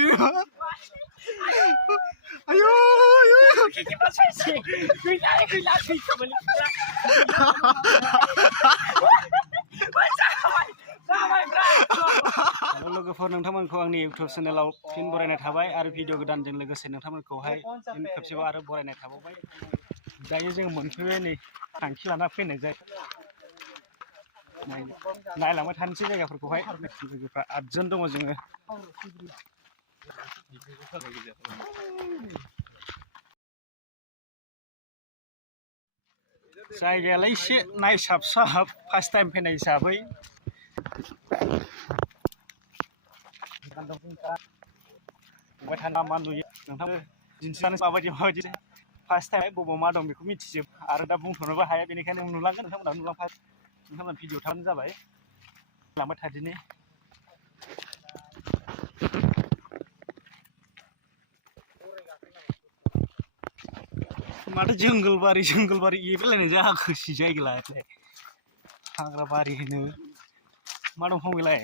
ini. Ayo, ayo. Kita sih. Kuila kembali. लोगोफोर नोंथांमोनखौ आंनि YouTube चेनेलाव फिन बरायनाय थाबाय आरो भिडिअ गोदानजों लोगोसे नोंथांमोनखौहाय फिन खेबसेबाव आरो बरायनाय थाबावबाय दायो जों मोनफैबाय नै थांखि लाना फैनाय जाय नायलांबाय थानोसै जायगाफोरखौहाय लोगोफ्रा 8 जन दङ जोङो जायगायालाय एसे नायसाबसाब फार्स्ट टाइम फैनाय हिसाबै फंबाय थाना मा नुयो नोंथांनो दिन्थिनानै माबायदि फार्स्ट टाइम बबाव मा दं बेखौ मिथिजोब आरो दा बुंथ'नोबो हाया बेनिखायनो नुलांगोन नोंथांमोना नोंथांमोना भिडिअ थाबानो जाबाय लांबाय थादिनि माथो जंगलबारि एब्रेलायनाय जाखोसि जायगालाय हाग्राबारि होनो मा दंफां बेलाय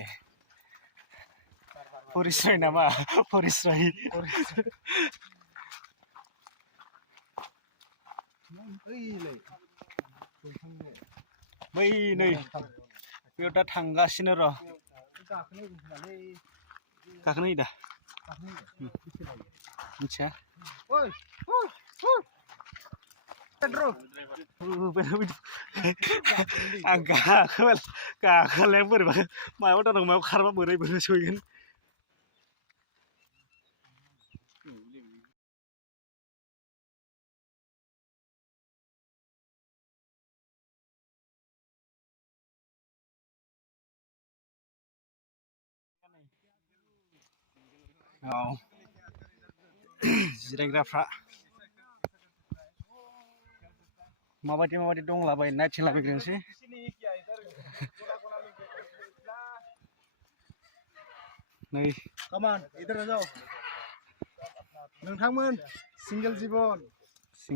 परिस्राय नामा परिस्राय बै नै बेयाव दा थांगासिनो र' गाखोनो दा मिथिया आं गाखोलाय बोरैबा मायाव दं मायाव खारबा बोरै सहैगोन जिरायग्राफ्रा माबायदि दंलाबायो नायथिंलाबायग्रोनोसै नै Kaman, इधर आ जाओ नोंथांमोन सिंगेल जिबन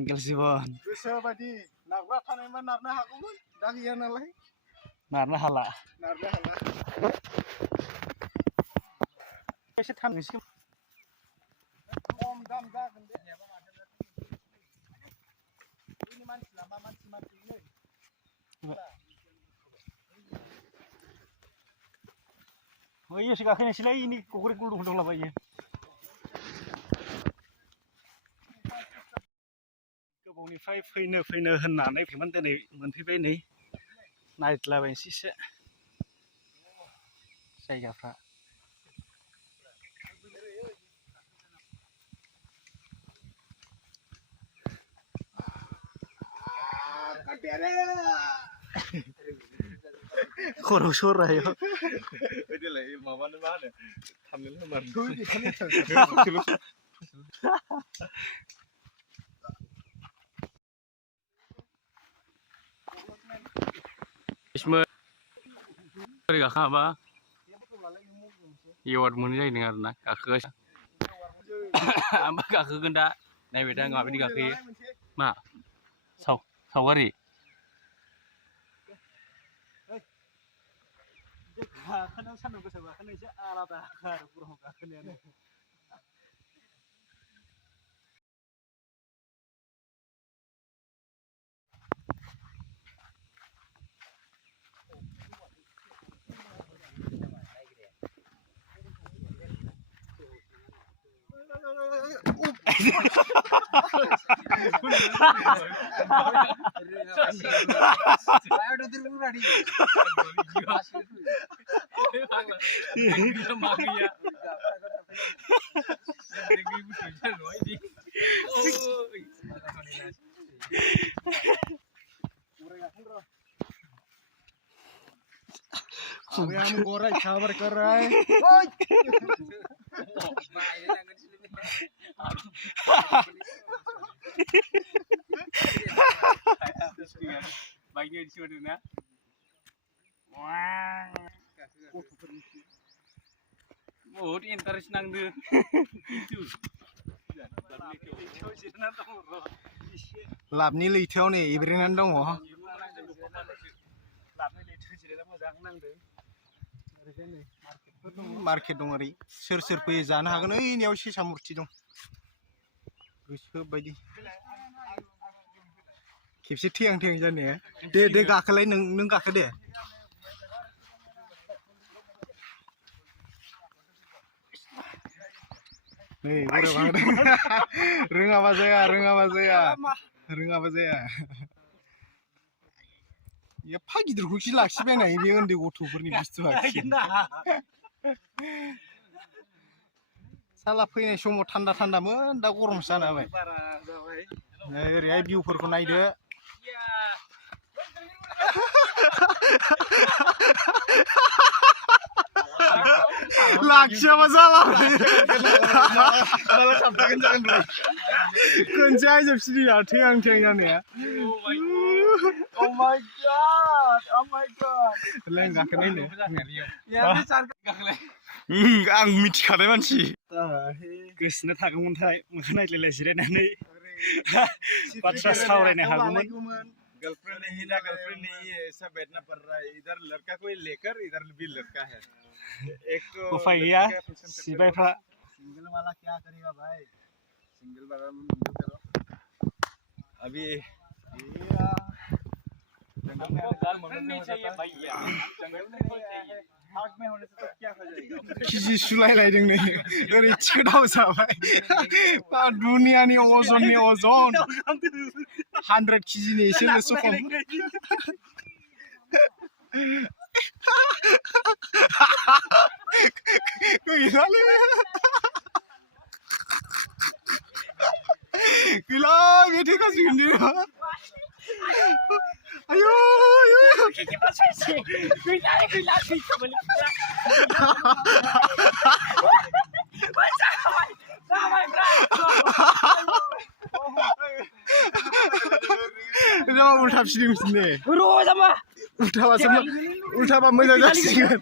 गोसो बायदि नारग्रा थानायमोन नारनो हागौमोन दा गैया नालाय नारनो हाला एसे थांनोसै खम दाम जागोन दे बैनि मानसि लामा मानसि नै बैयावसो गाखोनोसैलै इनि गग्रे गुलदुं दंलाबायो गोबावनिफ्राय फैनो होननानै फैमोन दिनै मोनफैबाय नै नायद्लाबायनोसै एसे जायगाफ्रा खर' सरायो देलाय माबानो मा होनो थामनेल होमार बोरै गाखोआबा एवार्ड मोननाय जाहैदों आरोना गाखोगासिनो आंबो गाखोगोन दा नायबाय दा आं माबायदि गाखोयो मा सावगारि गाखोनायाव सान्दुं गोसायाव गाखोनाया एसे आलादा आरो गरमाव गाखोनायानो Yang goreng kabar kerai. Baiknya di sini na. Oh, interest nang de. Labni lैथोआव नै एब्रेनानै दङ लाबनो लैथो जिरायना मोजां नांदों ओरैजाय नै मार्केट मार्केट दं ओरै सोर सोर फैयो जानो हागोन ओइनियाव सेसा मुर्ति दं गोसो बायदि खेबसे थेहां थेहां जानाया दे गाखोलाय नों गाखो दे नै बोराव गाखोदों रोङाबा जाया एफा गिदिरखौसो लाखिबायनाय बे उन्दै गथ'फोरनि बुस्थुआ साला फैनाय समाव थान्दामोन दा गरमसो जाना होबाय ओरैहाय भिउफोरखौ नायदो लाखियाबा जाला खनसे आइजोबसिनिया थेहां जानाया Oh my god! Lên गाखोनायनो आं मिथिखानाय मानसि गोसोनो थागौमोनथाय मोखां नायलायलाय जिरायनानै बाथ्रा सावरायनो हागौमोन गर्लफ्रेंड नहीं ना गर्लफ्रेंड नहीं है ऐसा बैठना पड़ रहा है इधर लड़का कोई लेकर इधर भी लड़का है एक तो उफाय गैया सिबायफ्रा सिंगल वाला क्या करेगा भाई सिंगल वाला मंजूर करो अभी गर्लफ्रेंड नहीं चाहिए भैया जंगल में नहीं चाहिए हाथ में होने से तो क्या हो जाएगा किजि सुलायलायदों नै ओरै थिखोदाव जाबाय बा दुनियानि अजननि अजन 100 केजिनि एसेल'सो खम गैला मेथाइ गासिगोन दे आयौ उल्था फिदिंसिन दे उल्थाबा मोजां जासिगोन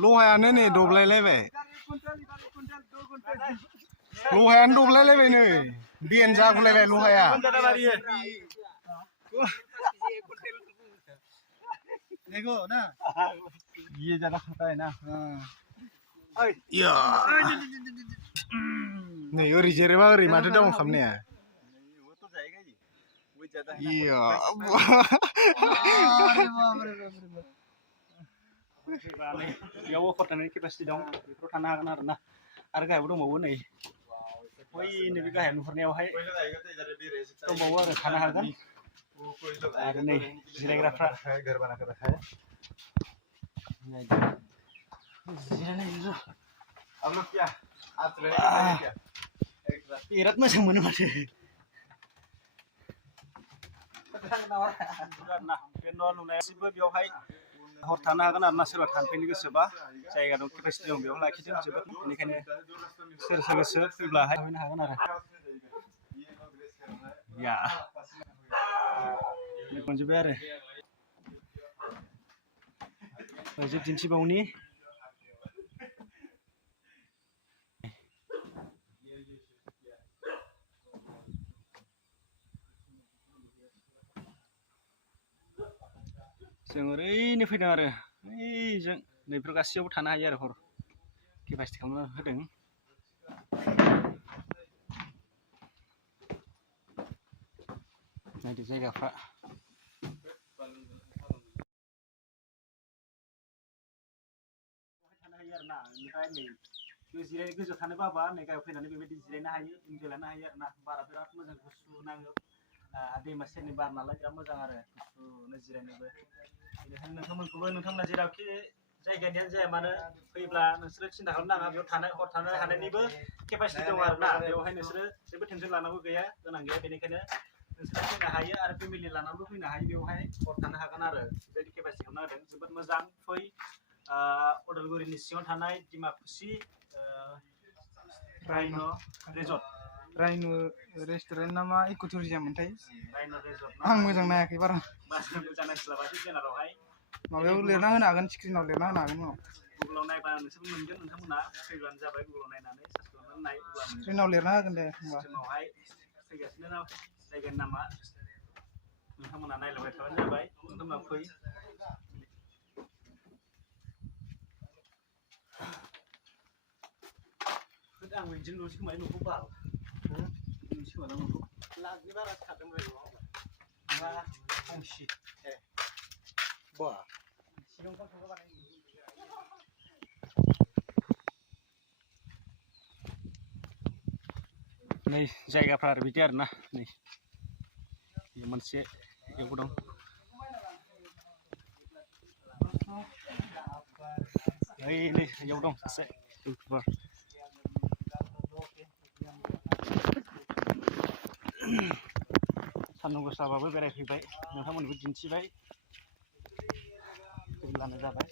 लहायानो नै दब्लायलायबाय नै बेन जागुलायबाय लहाया देखो ना ये ज्यादा खाता है ना या नै ओरै जेरैबा ओरै माथो डाउन खालामनाया वो तो जाएगा ही वो ज्यादा है या बेयाव खरथानायनि केपासिटि दं बेफोराव थानो हागोन आरोना आरो गाहायाव दंबावो नै बैनो बे गाहायाव नुहुरनायावहाय दंबावो आरो थानो हागोन आरो नै जिरायग्राफ्रा घर बना कर रखा है जिरायनाय र' अब लोग क्या आज रहेंगे क्या बिराद मोजां मोनो माथो बे न' लुनायासिमबो बेवहाय हर थानो हागोन आरोना सोरबा थांफैनो गोसोबा जायगा दं केपासिटि दं बेयाव लाखिदों जोबोद बेनिखायनो सोर गोसो फैब्लाहाय थाहैनो हागोन आरो या मोनजोब्बाय आरो जोब दिन्थिबावनि जों ओरैनो फैदों आरो ओइजों नैफोर गासैयावबो थानो हायो आरो हर केपासिटि खालामना होदों नायदो जायगाफ्रा थानो हायो आरोना ओमफ्राय नै जिराय गोजौआव थानो बाबा नै गाहायाव फैनानै बेबायदि जिरायनो हायो इन्जय लानो हायो आरोना बारा बिराद मोजां गुसु नाङो दैमा सेरनि बार नालाय बिराद मोजां आरो गुसुनो जिरायनोबो बेनिखायनो नोंथांमोना जेरावखि जायगानियानो जाया मानो फैब्ला नोंसोरो सिन्था खालामनो नाङा बेयाव हर थानो हानायनिबो केपासिटि दं आरोना बेवहाय नोंसोरो जेबो टेनसन लानांगौ गैया गोनां गैया बेनिखायनो नोंसोरो फैनो हायो आरो फेमिलि लानानैबो फैनो हायो बेवहाय हर थानो हागोन आरो बेबायदि केपासिटि खालामना होदों जोबोद मोजां फै उदालगुरिनि सिङाव थानाय डिमाकुसि राइन' रिजर्ट राइन' रेस्टुरेन्ट ना मा इक' टुरिजम मोनथाय राइन' रिजर्ट आं मोजां नायाखै बारा मोजां नायस्लाबासै जेनारावहाय माबायाव लिरना होनो हागोन स्क्रिनाव लिरना होनो हागोन उनाव गुगोलाव नायबा नोंसोरबो मोनगोन नोंथांमोना फैब्लानो जाबाय गुगोलाव नायनानै सार्च खालामनानै खालामनाय स्क्रिनाव लिरना होगोन दे होमबा समावहाय फैगासिनो दं जायगानि नामा नोंथांमोना नायलांबाय थाबानो जाबाय नोंथांमोना फै आं बिदिनो नुसै खोमा न'खौ बाल नुसै खोमा न'खौ लाखनि बारा खारदों बायदि नङा खमसि ए बा नै जायगाफ्रा बिदि आरोना नै मोनसे बेयावबो दं नै बेयाव दं सासे इउटुबार सान्दुं गोसाबाबो बेरायफैबाय नोंथांमोननोबो दिन्थिबाय दै लानाय जाबाय